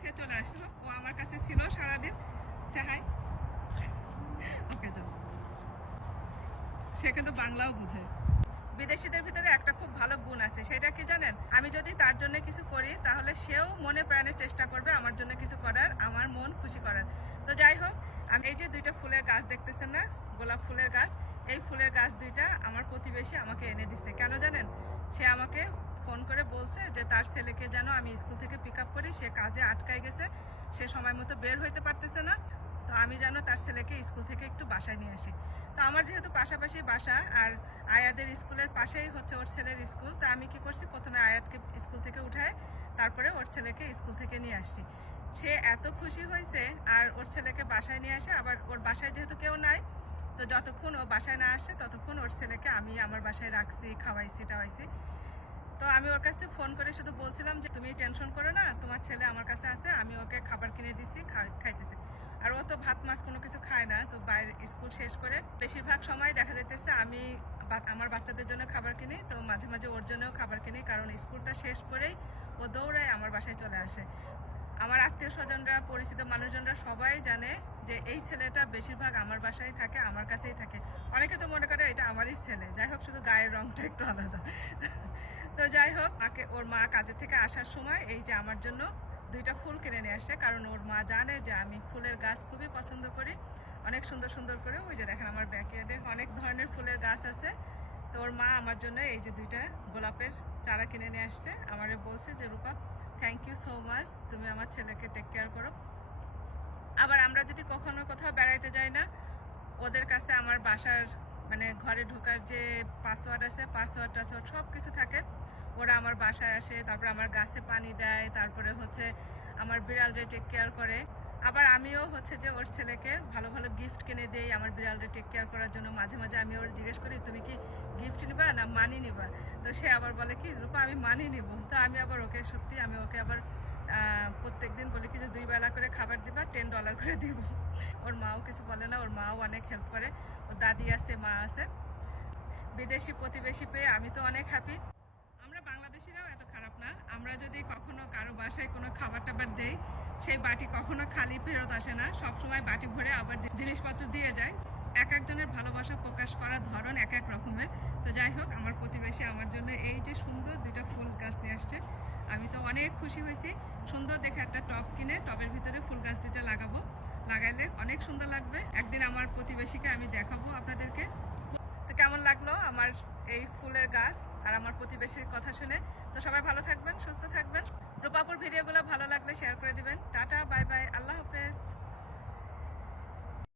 সে চলে আসলো। ও আমার কাছে ছিল সারাদিন। সে হাই ওকে, চলো। সে কিন্তু বাংলাও বুঝে। বিদেশিদের ভিতরে একটা খুব ভালো গুণ আছে, সেটা কি জানেন? আমি যদি তার জন্য কিছু করি, তাহলে সেও মনে প্রাণে চেষ্টা করবে আমার জন্য কিছু করার, আমার মন খুশি করার। তো যাই হোক, আমি এই যে দুইটা ফুলের গাছ দেখতেছেন না? গোলাপ ফুলের গাছ। এই ফুলের গাছ দুইটা আমার প্রতিবেশী আমাকে এনে দিচ্ছে কেন জানেন? সে আমাকে ফোন করে বলছে যে তার ছেলেকে যেন আমি স্কুল থেকে পিক আপ করি, সে কাজে আটকায় গেছে, সে সময় মতো বের হইতে পারতেছে না। তো আমি যেন তার ছেলেকে স্কুল থেকে একটু বাসায় নিয়ে আসি। তো আমার যেহেতু পাশাপাশি বাসা, আর আয়াদের স্কুলের পাশেই হচ্ছে ওর ছেলের স্কুল, তো আমি কি করছি, প্রথমে আয়াতকে স্কুল থেকে উঠায়, তারপরে ওর ছেলেকে স্কুল থেকে নিয়ে আসছি। সে এত খুশি হয়েছে, আর ওর ছেলেকে বাসায় নিয়ে আসে, আবার ওর বাসায় যেহেতু কেউ নাই, তো যতক্ষণ ও বাসায় না আসে, ততক্ষণ ওর ছেলেকে আমি আমার বাসায় রাখছি, খাওয়াইছি, টাওয়াইছি। তো আমি ওর কাছে ফোন করে শুধু বলছিলাম যে, তুমি টেনশন করো না, তোমার ছেলে আমার কাছে আছে, আমি ওকে খাবার কিনে দিছি খাইতেছি। আর ও তো ভাত, মাছ কোনো কিছু খায় না, তো বাইরে স্কুল শেষ করে বেশিরভাগ সময় দেখা যাইতেছে আমি আমার বাচ্চাদের জন্য খাবার কিনি, তো মাঝে মাঝে ওর জন্যও খাবার কিনি, কারণ স্কুলটা শেষ করেই ও দৌড়ায় আমার বাসায় চলে আসে। আমার আত্মীয় স্বজনরা, পরিচিত মানুষজনরা সবাই জানে যে এই ছেলেটা বেশিরভাগ আমার বাসায় থাকে, আমার কাছেই থাকে। অনেকে তো মনে করে এটা আমারই ছেলে। যাই হোক, শুধু গায়ের রংটা একটু আলাদা। তো যাই হোক, মাকে, ওর মা কাজের থেকে আসার সময় এই যে আমার জন্য দুইটা ফুল কিনে নিয়ে আসছে। কারণ ওর মা জানে যে আমি ফুলের গাছ খুবই পছন্দ করি। অনেক সুন্দর সুন্দর করে। ওই যে দেখেন আমার ব্যাকয়ার্ডে অনেক ধরনের ফুলের গাছ আছে। তো ওর মা আমার জন্য এই যে দুইটা গোলাপের চারা কিনে নিয়ে আসছে। আমারে বলছে যে, Rupa thank you so much তুমি আমার ছেলেকে টেক কেয়ার করো। আবার আমরা যদি কখনো কোথাও বেড়াইতে যাই না, ওদের কাছে আমার বাসার মানে ঘরে ঢোকার যে পাসওয়ার্ড আছে পাসওয়ার্ড টাসওয়ার্ড সব কিছু থাকে। ওরা আমার বাসায় আসে, তারপরে আমার গাছে পানি দেয়, তারপরে হচ্ছে আমার বিড়ালরে টেক কেয়ার করে। আবার আমিও হচ্ছে যে ওর ছেলেকে ভালো ভালো গিফট কিনে দেই, আমার বিড়ালরে টেক কেয়ার করার জন্য। মাঝে মাঝে আমি ওর জিজ্ঞেস করি, তুমি কি গিফট নিবা না মানি নিবা? তো সে আবার বলে কি, রূপা, আমি মানি নিব। তো আমি আবার ওকে, সত্যি আমি ওকে আবার প্রত্যেক দিন বলি কি যে, দুই বেলা করে খাবার দিবা টেন ডলার করে দিব। ওর মাও কিছু বলে না, ওর মাও অনেক হেল্প করে। ওর দাদি আছে, মা আছে। বিদেশি প্রতিবেশী পেয়ে আমি তো অনেক হ্যাপি আমরা বাংলাদেশিরাও এত খারাপ না। আমরা যদি কখনো কারও বাসায় কোনো খাবার টাবার দেই সেই বাটি কখনো খালি ফেরত আসে না। সব সময় বাটি ভরে আবার জিনিসপত্র দিয়ে যায়। এক একজনের ভালোবাসা প্রকাশ করার ধরন এক এক রকমের। তো যাই হোক, আমার প্রতিবেশী আমার জন্য এই যে সুন্দর দুইটা ফুল গাছ নিয়ে আসছে। আমি তো অনেক খুশি হয়েছি। সুন্দর দেখে একটা টব কিনে টবের ভিতরে ফুল গাছ দুইটা লাগাবো। লাগাইলে অনেক সুন্দর লাগবে। একদিন আমার প্রতিবেশীকে আমি দেখাবো আপনাদেরকে। তো কেমন লাগল আমার এই ফুলের গাছ আর আমার প্রতিবেশীর কথা শুনে। তো সবাই ভালো থাকবেন, সুস্থ থাকবেন। রূপাপুর ভিডিওগুলো ভালো লাগলে শেয়ার করে দিবেন। টাটা বাই বাই আল্লাহ হাফেজ।